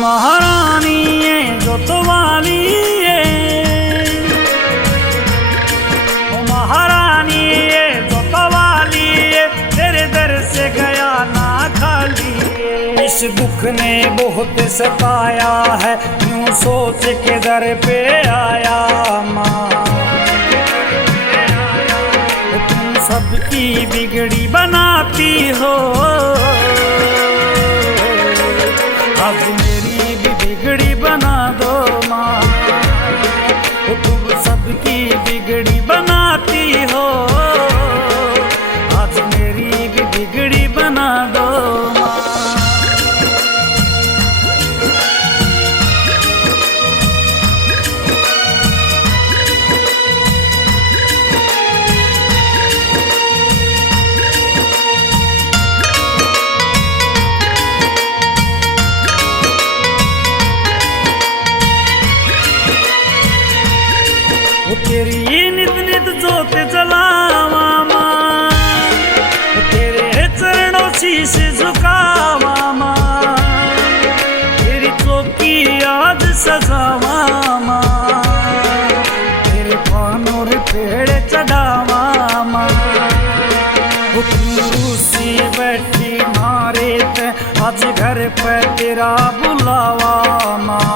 महारानी है जो तो वाली है, ओ महारानी है जो तो वाली है, तेरे दर से गया ना खाली है। इस दुख ने बहुत सताया है, यूं सोच के दर पे आया माँ। तुम सबकी बिगड़ी बनाती हो, आज मेरी भी बिगड़ी बना दो माँ। तुम सबकी बिगड़ी बनाती हो, आज मेरी भी बिगड़ी बना दो माँ। तेरी नित नित जोत जलावा माँ, तेरे चरणों शीश झुकावा माँ, तेरी चौकी आज सजावा माँ, तेरे पानों रे पेड़ चढ़ावा माँ। रूसी बैठी मारे ते आज घर पे तेरा बुलावा माँ।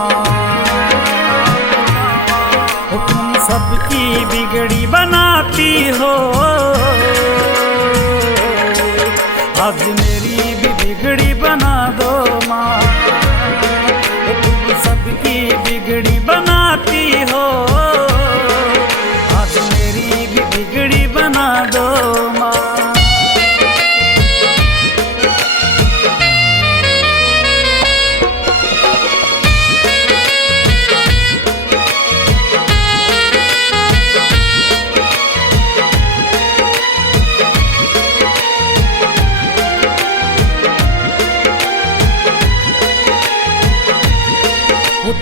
सबकी बिगड़ी बनाती हो, आज मेरी भी बिगड़ी बना दो माँ। तुम सबकी बिगड़ी बनाती हो, आज मेरी भी बिगड़ी बना दो माँ।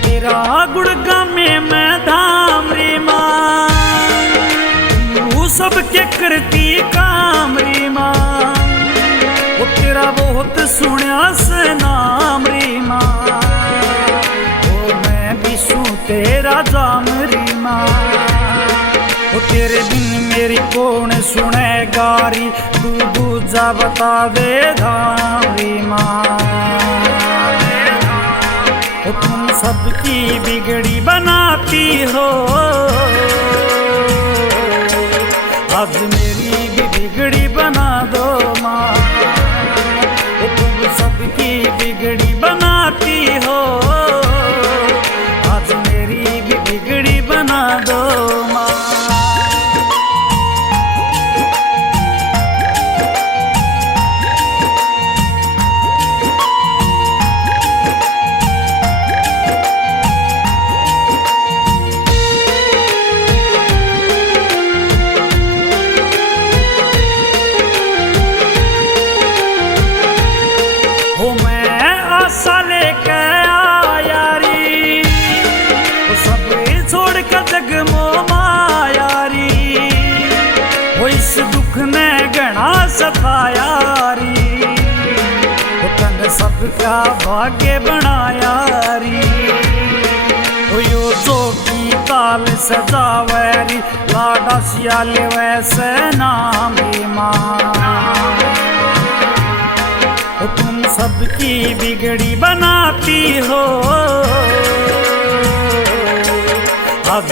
तेरा गुड़गा में मैं धाम रे माँ, तू सबके करती काम रे माँ। वो तेरा बहुत सुनिया से नाम रे माँ, वो मैं भी सुन तेरा जाम रे माँ। वो तेरे बिन मेरी कौन सुने गारी, तू दूजा बता दे धाम रे माँ। तुम सबकी बिगड़ी बनाती हो, आज मेरी भी बिगड़ी बना दो माँ। तुम सबकी बिगड़ी बनाती हो, आज मेरी भी बिगड़ी बना दो माँ। आशा लेके आया री, सब छोड़ कर जगमो मायारी। वो इस दुख ने घना सताया री, वो तन सबका भाग्य बनाया री। वो यो जोगी ताल सजावरी, लाडा सियाल वैसे नाम माँ। तुम सबकी बिगड़ी बनाती हो, आज